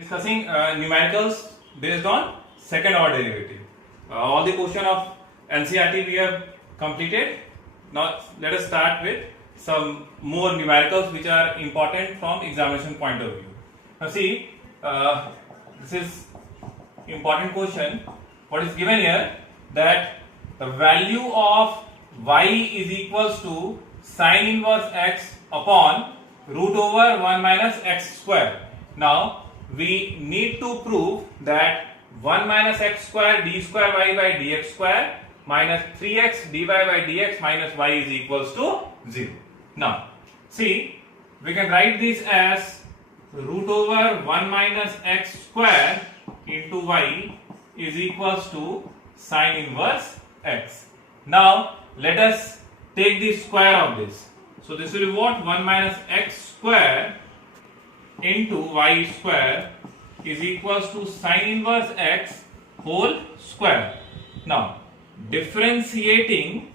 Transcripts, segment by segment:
Discussing numericals based on second order derivative. All the question of NCERT we have completed. Now let us start with some more numericals which are important from examination point of view. Now see, this is important question. What is given here, that the value of y is equals to sin inverse x upon root over 1 minus x square. Now we need to prove that 1 minus x square d square y by dx square minus 3x dy by dx minus y is equals to 0. Now see, we can write this as root over 1 minus x square into y is equals to sin inverse x. Now let us take the square of this. So this will be what? 1 minus x square into y square is equals to sin inverse x whole square. Now differentiating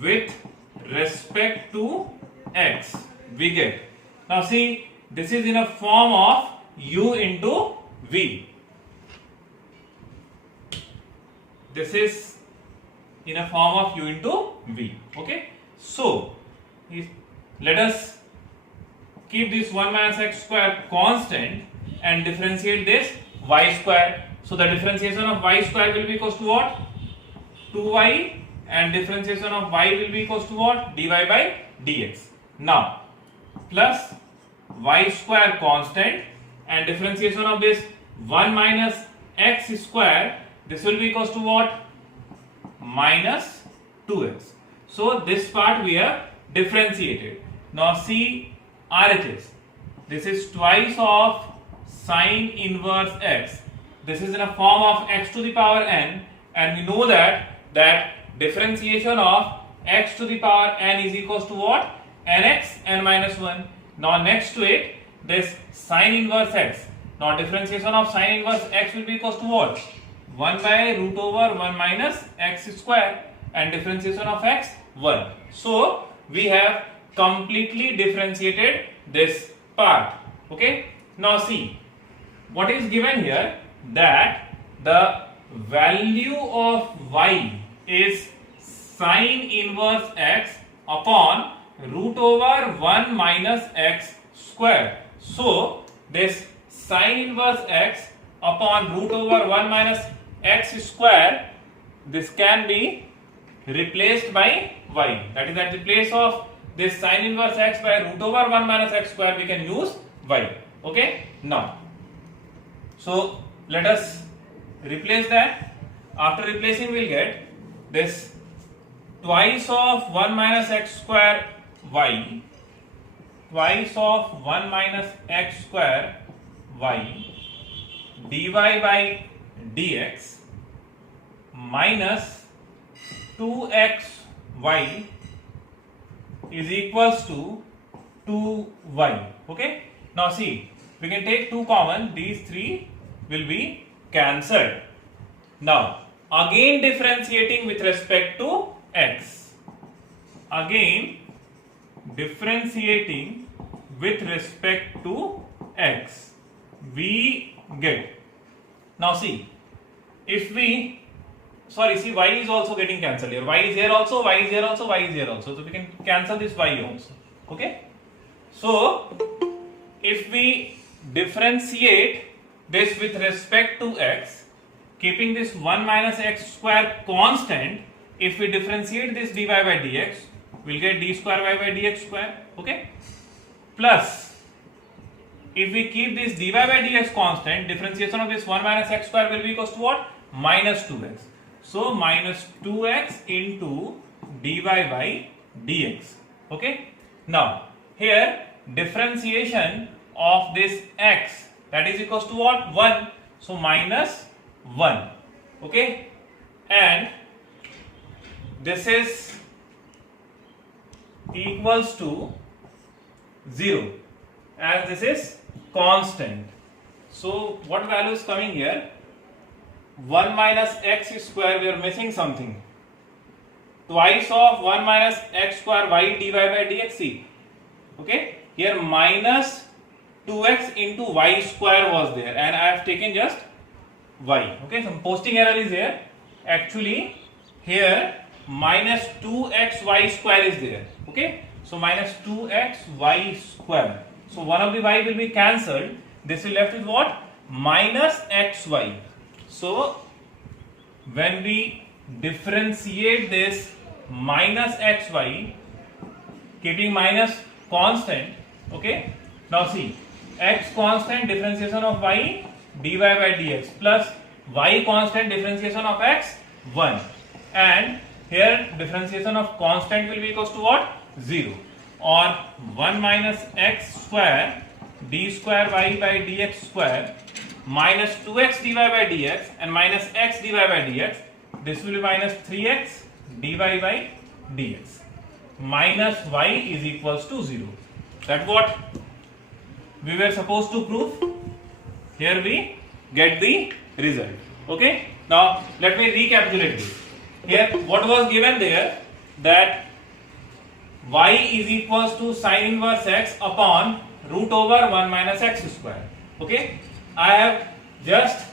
with respect to x, we get, now see, this is in a form of u into v. This is in a form of u into v. Okay, so let us keep this 1 minus x square constant and differentiate this y square. So the differentiation of y square will be equals to what? 2y, and differentiation of y will be equals to what? dy by dx. Now plus y square constant and differentiation of this 1 minus x square, this will be equals to what? Minus 2x. So this part we have differentiated. Now see RHS. This is twice of sin inverse x. This is in a form of x to the power n, and we know that differentiation of x to the power n is equals to what? Nx n minus 1. Now next to it, this sin inverse x. Now differentiation of sin inverse x will be equals to what? 1 by root over 1 minus x square, and differentiation of x 1. So we have completely differentiated this part. Okay, now see what is given here, that the value of y is sin inverse x upon root over 1 minus x square. So this sin inverse x upon root over 1 minus x square, this can be replaced by y. That is, at the place of this sin inverse x by root over 1 minus x square, we can use y. Okay, now so let us replace that. After replacing, we'll get this twice of 1 minus x square y, twice of 1 minus x square y dy by dx minus 2xy is equals to 2y. Okay, now see, we can take 2 common, these 3 will be cancelled. Now again differentiating with respect to x, again differentiating with respect to x, we get, now see, if we, sorry, see, y is also getting cancelled here. Y is here also, y is here also, y is here also. So we can cancel this y also. Okay. So if we differentiate this with respect to x, keeping this 1 minus x square constant, if we differentiate this dy by dx, we'll get d square y by dx square. Okay. Plus, if we keep this dy by dx constant, differentiation of this 1 minus x square will be equals to what? Minus 2x. So minus 2x into dy by dx. Okay. Now here differentiation of this x, that is equals to what? 1. So minus 1. Okay. And this is equals to 0, as this is constant. So what value is coming here? 1 minus x square, we are missing something. Twice of 1 minus x square y dy by dx. See, okay, here minus 2x into y square was there, and I have taken just y. Okay, some posting error is here. Actually, here minus 2xy square is there. Okay, so minus 2xy square. So one of the y will be cancelled. This will left with what? Minus xy. So when we differentiate this minus xy, keeping minus constant, okay, now see, x constant differentiation of y dy by dx plus y constant differentiation of x 1, and here differentiation of constant will be equals to what? 0, or 1 minus x square d square y by dx square minus 2x dy by dx and minus x dy by dx. This will be minus 3x dy by dx minus y is equals to 0. That's what we were supposed to prove. Here we get the result. Okay, now let me recapitulate this. Here what was given there, that y is equals to sin inverse x upon root over 1 minus x square. Okay, I have just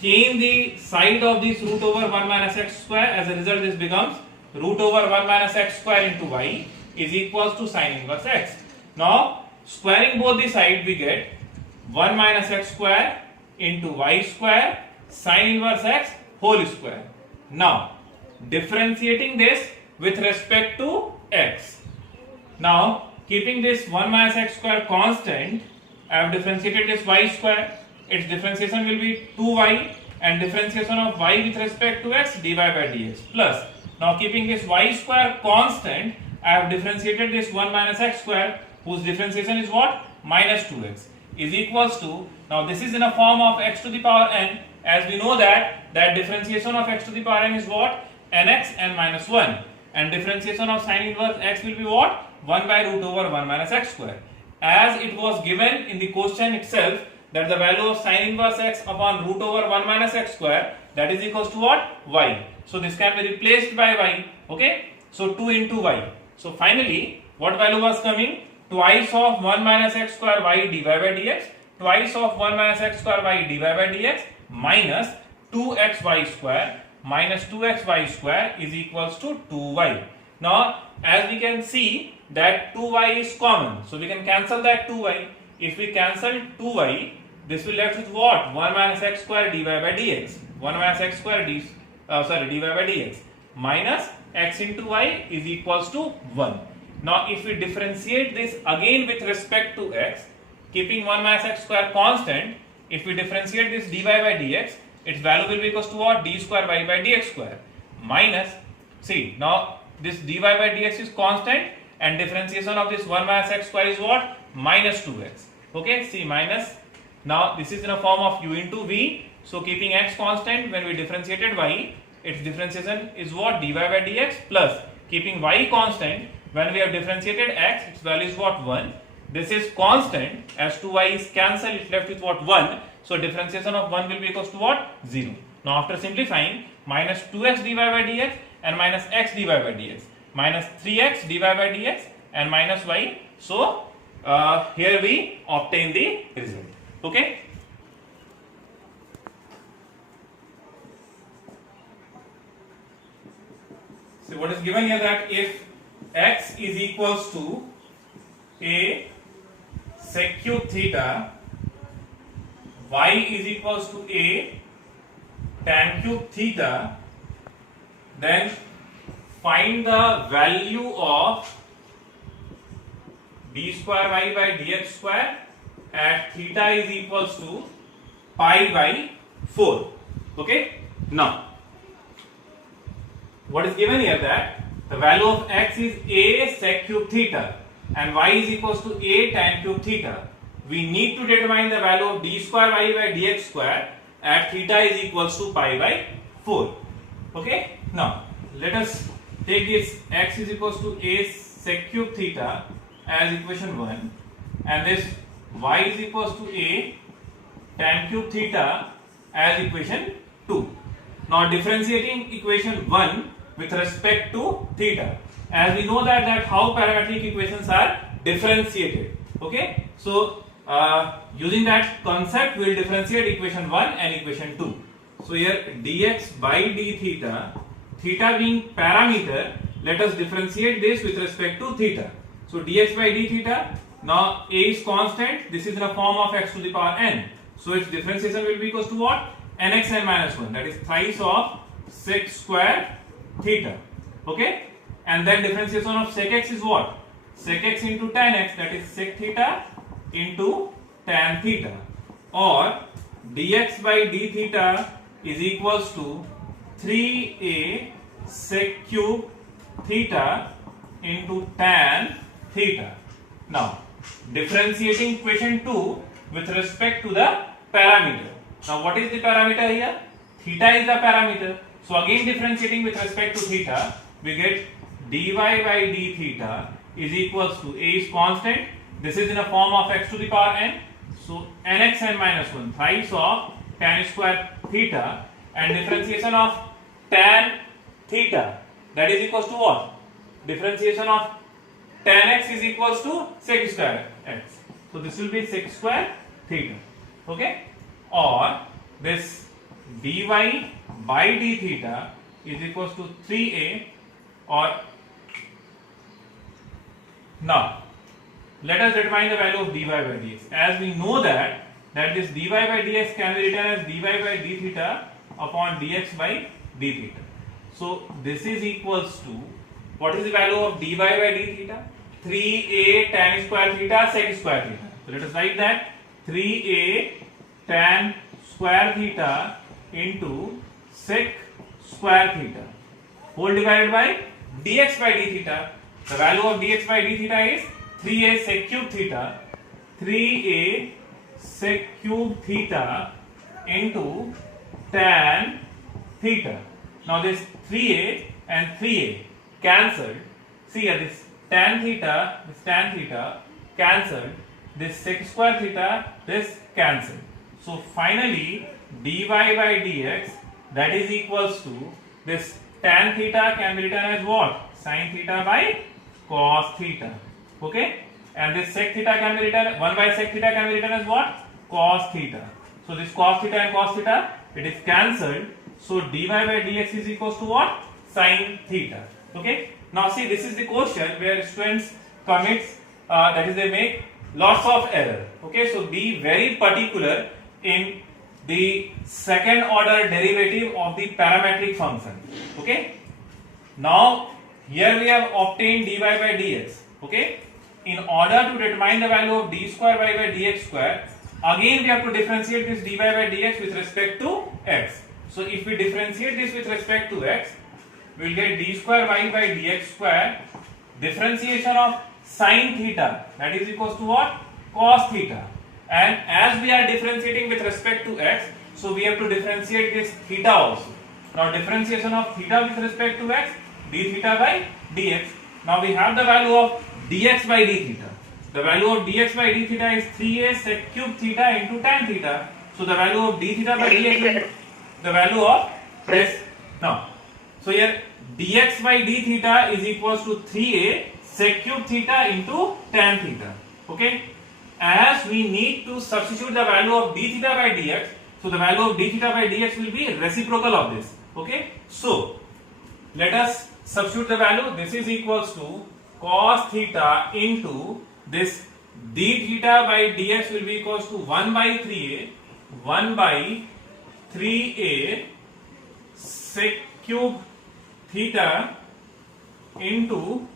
changed the side of this root over 1 minus x square. As a result, this becomes root over 1 minus x square into y is equals to sin inverse x. Now squaring both the sides, we get 1 minus x square into y square sin inverse x whole square. Now differentiating this with respect to x. Now keeping this 1 minus x square constant, I have differentiated this y square. Its differentiation will be 2y, and differentiation of y with respect to x dy by dx plus. Now keeping this y square constant, I have differentiated this 1 minus x square, whose differentiation is what? Minus 2x is equals to, now this is in a form of x to the power n, as we know that differentiation of x to the power n is what? Nx n minus 1, and differentiation of sin inverse x will be what? 1 by root over 1 minus x square. As it was given in the question itself that the value of sin inverse x upon root over 1 minus x square, that is equals to what? Y. So this can be replaced by y. Okay, so 2 into y. So finally what value was coming? Twice of 1 minus x square y dy by dx, twice of 1 minus x square y dy by dx minus 2xy square minus 2xy square is equals to 2y. Now as we can see that 2y is common, so we can cancel that 2y. If we cancel 2y, this will left with what? 1 minus x square dy by dx, 1 minus x square dy by dx minus x into y is equals to 1. Now if we differentiate this again with respect to x, keeping 1 minus x square constant, if we differentiate this dy by dx, its value will be equals to what? D square y by dx square minus, see, now this dy by dx is constant, and differentiation of this 1 minus x square is what? Minus 2x. Okay, see, minus, now this is in a form of u into v, so keeping x constant, when we differentiated y, its differentiation is what? Dy by dx plus, keeping y constant, when we have differentiated x, its value is what? 1. This is constant, as 2y is cancelled, it's left with what? 1. So differentiation of 1 will be equals to what? 0. Now after simplifying, minus 2x dy by dx and minus x dy by dx, minus 3x dy by dx and minus y. So here we obtain the result. Okay. So what is given here, that if x is equals to a sec cube theta, y is equals to a tan cube theta, then find the value of d square y by dx square at theta is equals to pi by 4. Okay. Now what is given here, that the value of x is a sec cube theta and y is equals to a tan cube theta. We need to determine the value of d square y by dx square at theta is equals to pi by 4. Okay. Now let us take this x is equals to a sec cube theta as equation 1, and this y is equals to a tan cube theta as equation 2. Now differentiating equation 1 with respect to theta, as we know that how parametric equations are differentiated. Okay, so using that concept, we will differentiate equation 1 and equation 2. So here dx by d theta, theta being parameter, let us differentiate this with respect to theta. So dx by d theta, now a is constant, this is in the form of x to the power n. So its differentiation will be equals to what? Nx n minus 1, that is thrice of sec square theta. Okay? And then differentiation of sec x is what? Sec x into tan x, that is sec theta into tan theta. Or dx by d theta is equals to 3a sec cube theta into tan theta. Now, differentiating equation 2 with respect to the parameter. Now, what is the parameter here? Theta is the parameter. So, again differentiating with respect to theta, we get dy by d theta is equals to a is constant. This is in the form of x to the power n. So, nx n minus 1 thrice of tan square theta, and differentiation of tan theta, that is equals to what? Differentiation of tan x is equals to sec square x. So this will be sec square theta. Okay? Or this dy by d theta is equals to 3a, or now let us determine the value of dy by dx. As we know that this dy by dx can be written as dy by d theta upon dx by d theta. So this is equals to, what is the value of dy by d theta? 3a tan square theta sec square theta. So let us write that 3a tan square theta into sec square theta whole divided by dx by d theta. The value of dx by d theta is 3a sec cube theta, 3a sec cube theta into tan theta. Now this 3a and 3a cancelled. See here, this tan theta cancelled. This sec square theta, this cancelled. So finally, dy by dx, that is equals to this tan theta can be written as what? Sin theta by cos theta. Okay? And this sec theta can be written, 1 by sec theta can be written as what? Cos theta. So this cos theta and cos theta, it is cancelled. So dy by dx is equals to what? Sin theta. Okay? Now see, this is the question where students commits, that is they make lots of error. Okay? So be very particular in the second order derivative of the parametric function. Okay? Now here we have obtained dy by dx. Okay? In order to determine the value of d square y by dx square, again we have to differentiate this dy by dx with respect to x. So if we differentiate this with respect to x, we will get d square y by dx square, differentiation of sin theta, that is equals to what? Cos theta. And as we are differentiating with respect to x, so we have to differentiate this theta also. Now differentiation of theta with respect to x, d theta by dx. Now we have the value of dx by d theta. The value of dx by d theta is 3a sec cube theta into tan theta. So the value of d theta by dx is the value of this. Now, so here dx by d theta is equals to 3a sec cube theta into tan theta. Okay? As we need to substitute the value of d theta by dx, so the value of d theta by dx will be reciprocal of this. Okay? So let us substitute the value. This is equals to cos theta into this d theta by dx will be equals to 1 by 3a sec cube theta into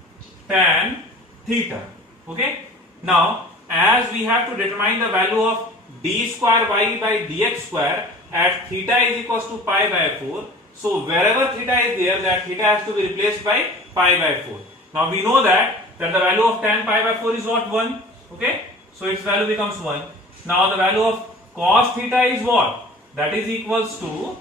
tan theta. Okay? Now, as we have to determine the value of d square y by dx square at theta is equals to pi by 4. So wherever theta is there, that theta has to be replaced by pi by 4. Now we know that the value of tan pi by 4 is what? 1. Okay? So its value becomes 1. Now the value of cos theta is what? That is equals to,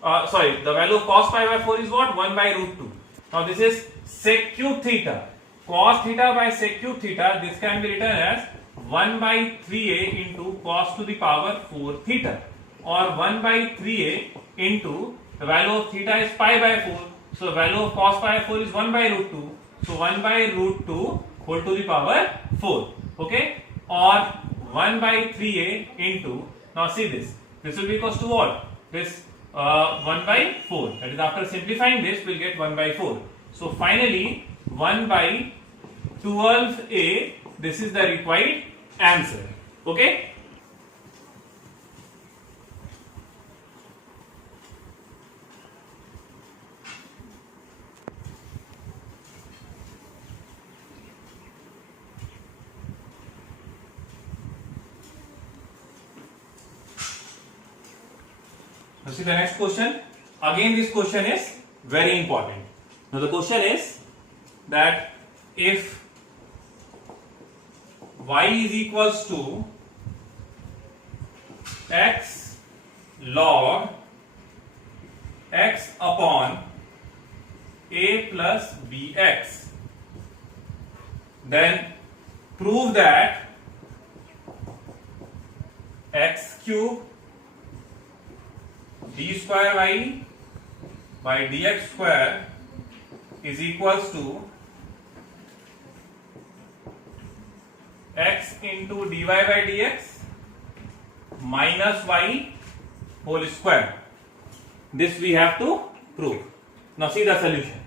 the value of cos pi by 4 is what? 1 by root 2. Now this is sec cube theta. Cos theta by sec cube theta, this can be written as 1 by 3a into cos to the power 4 theta, or 1 by 3a into the value of theta is pi by 4. So the value of cos pi by 4 is 1 by root 2. So 1 by root 2 whole to the power 4. Okay? Or 1 by 3a into, now see this will be equals to what? This 1 by 4. That is, after simplifying this, we'll get 1 by 4. So finally, 1 by 12a, this is the required answer. Okay? Now see the next question. Again, this question is very important. Now the question is that if y is equals to x log x upon a plus bx, then prove that x cube d square y by dx square is equals to x into dy by dx minus y whole square. This we have to prove. Now see the solution.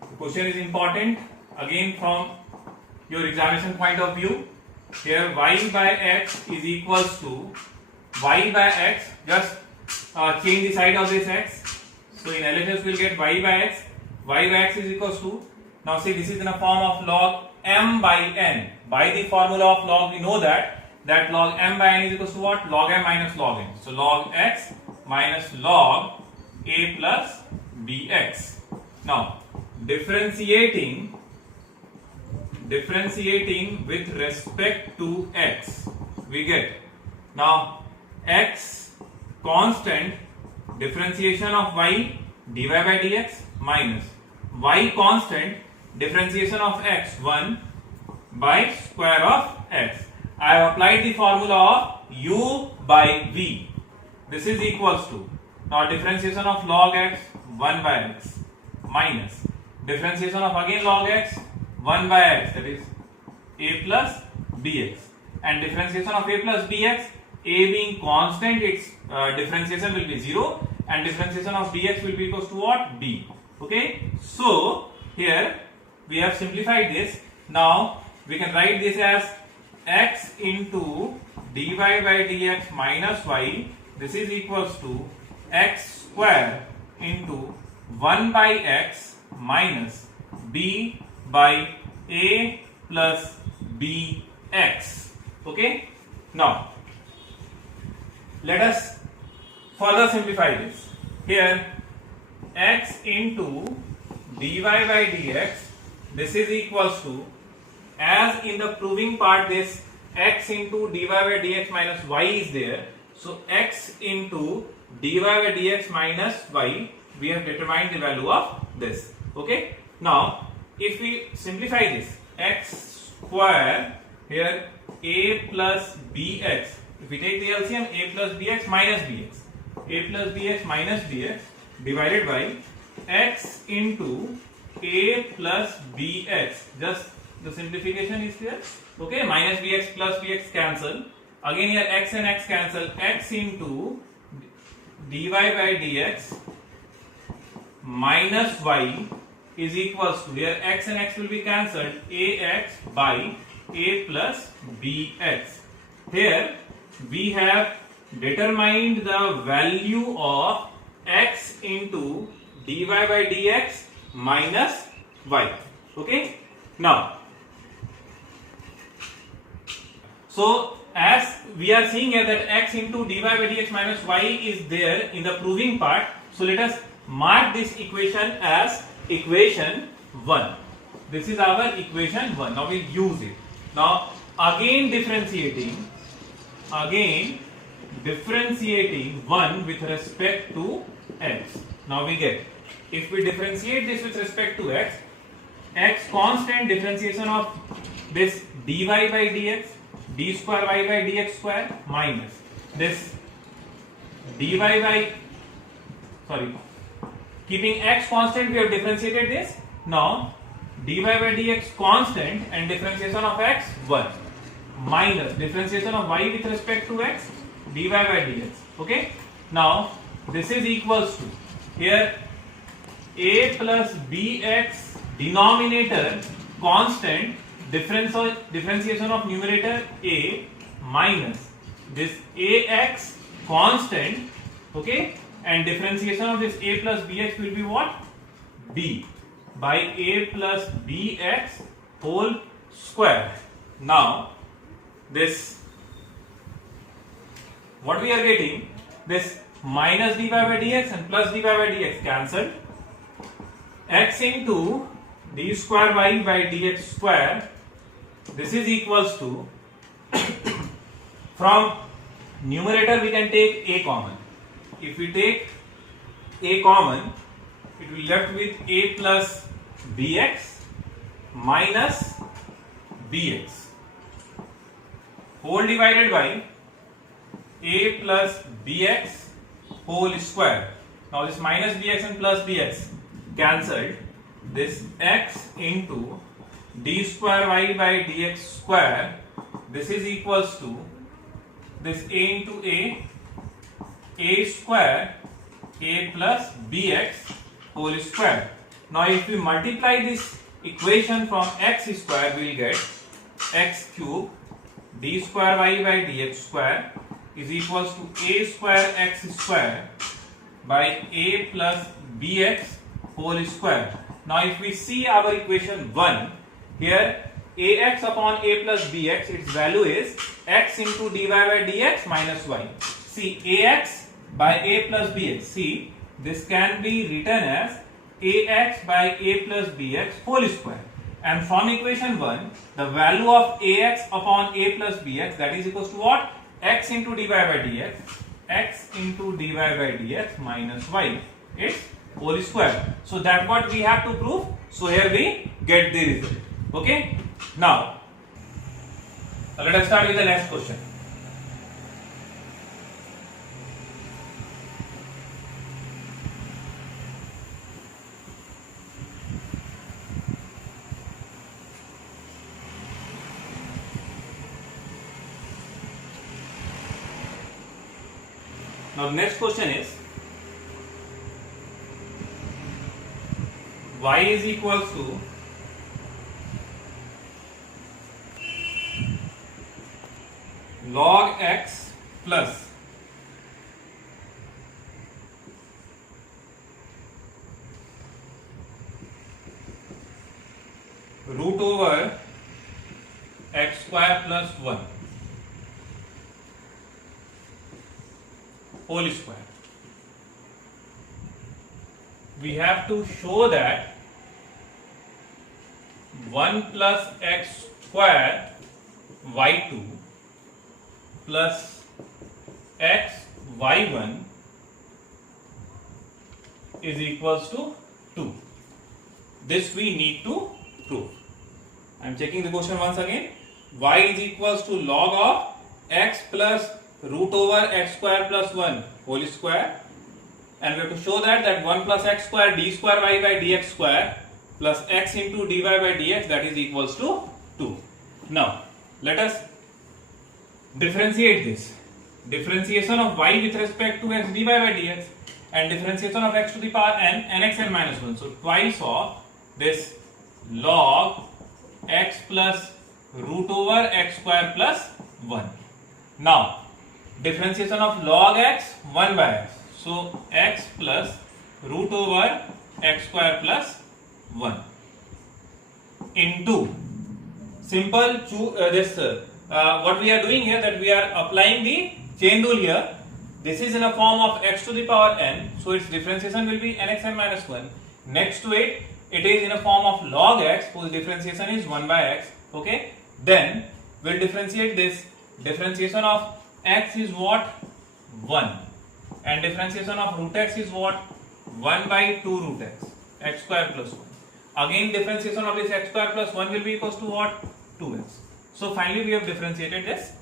The question is important again from your examination point of view. Here y by x is equals to y by x, just change the side of this x. So in LHS we'll get y by x. Y by x is equals to, now see this is in a form of log m by n. By the formula of log we know that log m by n is equals to what? Log m minus log n. So log x minus log a plus bx. Now differentiating with respect to x, we get now x constant differentiation of y dy by dx minus y constant differentiation of x 1 by square of x. I have applied the formula of u by v. This is equals to, now differentiation of log x 1 by x minus differentiation of again log x 1 by x, that is a plus bx, and differentiation of a plus bx, a being constant, its differentiation will be 0, and differentiation of bx will be equals to what? B. Okay, so here we have simplified this. Now we can write this as x into dy by dx minus y, this is equals to x square into 1 by x minus b by a plus bx. Okay, now let us further simplify this. Here x into dy by dx, this is equals to, as in the proving part this x into dy by dx minus y is there, so x into dy by dx minus y, we have determined the value of this. Okay, now if we simplify this, x square, here a plus bx, if we take the LCM, a plus bx minus bx, a plus bx minus bx divided by x into a plus bx, just the simplification is here. Okay, minus bx plus bx cancel, again here x and x cancel, x into dy by dx minus y is equals to, here x and x will be cancelled, ax by a plus bx. Here we have determined the value of x into dy by dx minus y. Okay, now so as we are seeing here that x into dy by dx minus y is there in the proving part, so let us mark this equation as equation 1. This is our equation 1. Now we'll use it. Now again differentiating 1 with respect to x. Now we get, if we differentiate this with respect to x, x constant differentiation of this dy by dx, d square y by dx square minus this dy by, keeping x constant we have differentiated this. Now dy by dx constant and differentiation of x 1 minus differentiation of y with respect to x, dy by dx. Okay. Now this is equals to here a plus bx denominator constant, differentiation of numerator a minus this ax constant, okay, and differentiation of this a plus bx will be what? B by a plus bx whole square. Now this, what we are getting, this minus dy by dx and plus dy by dx cancelled, x into d square y by dx square, this is equals to from numerator we can take a common. If we take a common, it will left with a plus bx minus bx whole divided by a plus bx whole square. Now this minus bx and plus bx cancelled, this x into d square y by dx square, this is equals to this a into a square a plus bx whole square. Now if we multiply this equation from x square, we will get x cube d square y by dx square is equals to a square x square by a plus bx whole square. Now if we see our equation 1, here ax upon a plus bx, its value is x into dy by dx minus y. See, ax by a plus bx, see, this can be written as ax by a plus bx whole square, and from equation 1 the value of ax upon a plus bx, that is equals to what? X into dy by dx, x into dy by dx minus y, its whole square. So that's what we have to prove. So here we get the result. Okay. Now let us start with the next question. Now the next question is y is equals to log x plus root over x square plus 1 whole square. We have to show that 1 plus x square y2 plus x y1 is equals to 2. This we need to prove. I am checking the question once again. Y is equals to log of x plus root over x square plus 1 whole square, and we have to show that 1 plus x square d square y by dx square plus x into dy by dx, that is equals to 2. Now let us differentiate this. Differentiation of y with respect to x dy by dx and differentiation of x to the power n, nxn minus 1. So twice of this log x plus root over x square plus 1. Now differentiation of log x 1 by x. So x plus root over x square plus 1 into simple what we are doing here, that we are applying the chain rule here. This is in a form of x to the power n, so its differentiation will be nxn minus 1. Next to it, it is in a form of log x, whose differentiation is 1 by x. Okay, then we'll differentiate this. Differentiation of x is what? 1, and differentiation of root x is what? 1 by 2 root x, x square plus 1. Again differentiation of this x square plus 1 will be equals to what? 2x. So finally we have differentiated this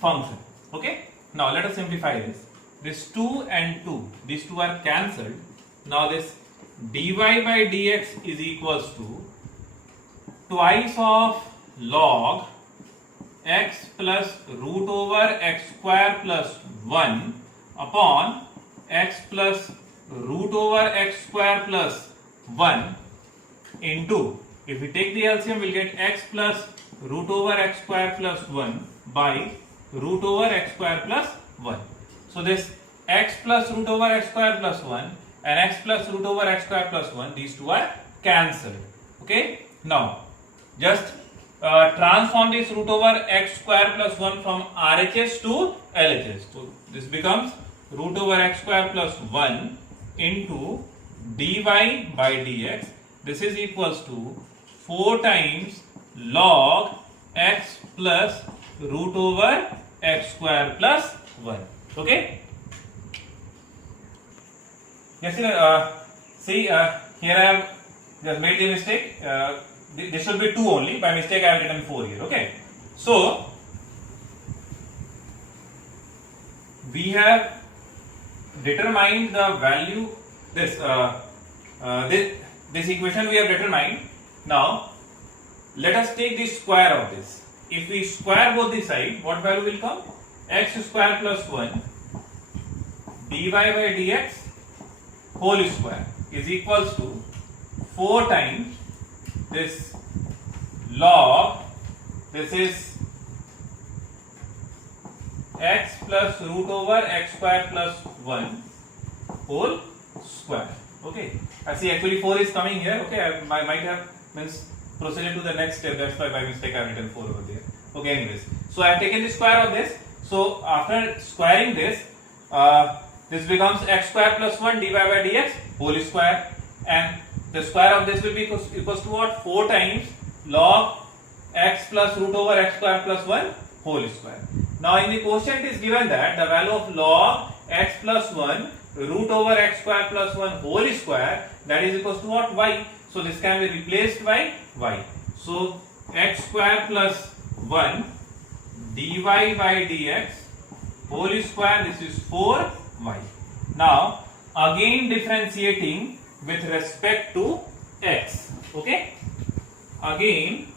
function. Okay, now let us simplify this. This 2 and 2, these two are cancelled. Now this dy by dx is equals to twice of log x plus root over x square plus 1 upon x plus root over x square plus 1 into, if we take the LCM, we'll get x plus root over x square plus 1 by root over x square plus 1. So this x plus root over x square plus 1 and x plus root over x square plus 1, these two are cancelled. Okay, now just transform this root over x square plus 1 from RHS to LHS. So this becomes root over x square plus 1 into dy by dx. This is equals to 4 times log x plus root over x square plus 1. Okay. Yes, see here I have just made the mistake. This should be 2 only. By mistake I have written 4 here. Okay. So we have determined the value. This equation we have determined. Now let us take the square of this. If we square both the sides, what value will come? X square plus 1 dy by dx whole square is equals to 4 times this log, this is x plus root over x square plus 1 whole square. Okay, I see actually 4 is coming here. Okay, I might have proceeded to the next step, that's why by mistake I have written 4 over there. Okay, anyways, so I have taken the square of this. So after squaring this, this becomes x square plus 1 dy by dx whole square, and the square of this will be equals to what? 4 times log x plus root over x square plus 1 whole square. Now in the quotient is given that the value of log x plus 1 root over x square plus 1 whole square, that is equals to what? Y. So this can be replaced by y. So x square plus 1 dy by dx whole square, this is 4y. Now again differentiating with respect to x. Okay, again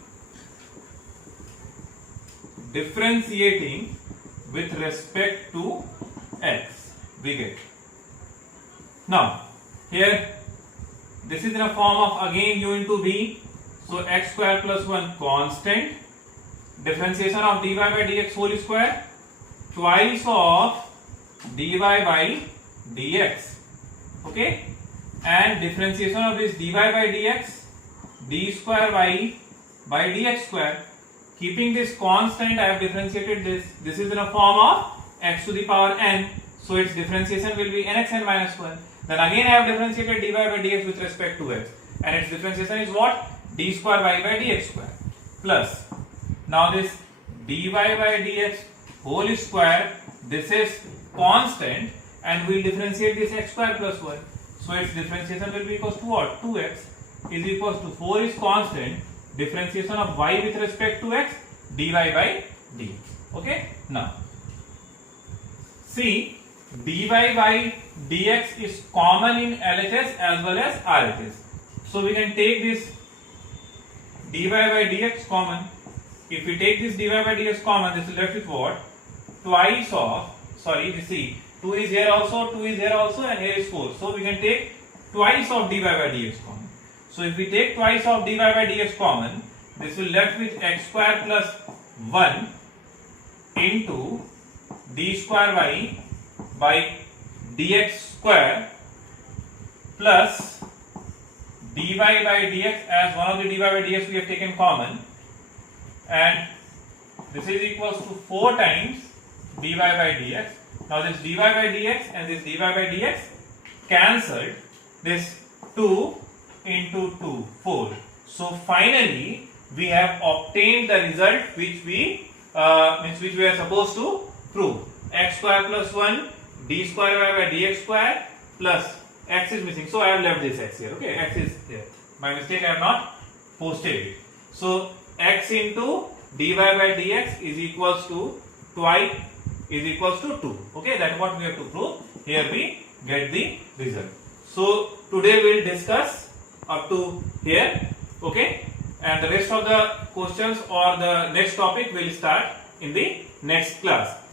differentiating with respect to x, we get. Now here this is in a form of again u into v. So x square plus 1 constant, differentiation of dy by dx whole square, twice of dy by dx. Okay, and differentiation of this dy by dx, d square y by dx square. Keeping this constant, I have differentiated this. This is in a form of x to the power n. So its differentiation will be nx n minus 1. Then again I have differentiated dy by dx with respect to x, and its differentiation is what? D square y by dx square plus. Now this dy by dx whole square, this is constant, and we will differentiate this x square plus 1. So its differentiation will be equals to what? 2x is equals to 4 is constant, differentiation of y with respect to x, dy by dx. Okay, now see, dy by dx is common in LHS as well as RHS. So we can take this dy by dx common. If we take this dy by dx common, this is left with what? Twice of, sorry, you see, 2 is here also, 2 is here also, and here is 4. So we can take twice of dy by dx common. So if we take twice of dy by dx common, this will left with x square plus 1 into d square y by dx square plus dy by dx, as one of the dy by dx we have taken common, and this is equals to 4 times dy by dx. Now this dy by dx and this dy by dx cancelled. This 2 into 2, 4. So finally we have obtained the result which we are supposed to prove. X square plus 1 d square y by dx square plus x is missing, so I have left this x here. Okay, x is there. By mistake I have not posted it. So x into dy by dx is equals to twice is equals to 2. Okay, that's what we have to prove. Here we get the result. So today we will discuss up to here. Okay, and the rest of the questions or the next topic will start in the next class.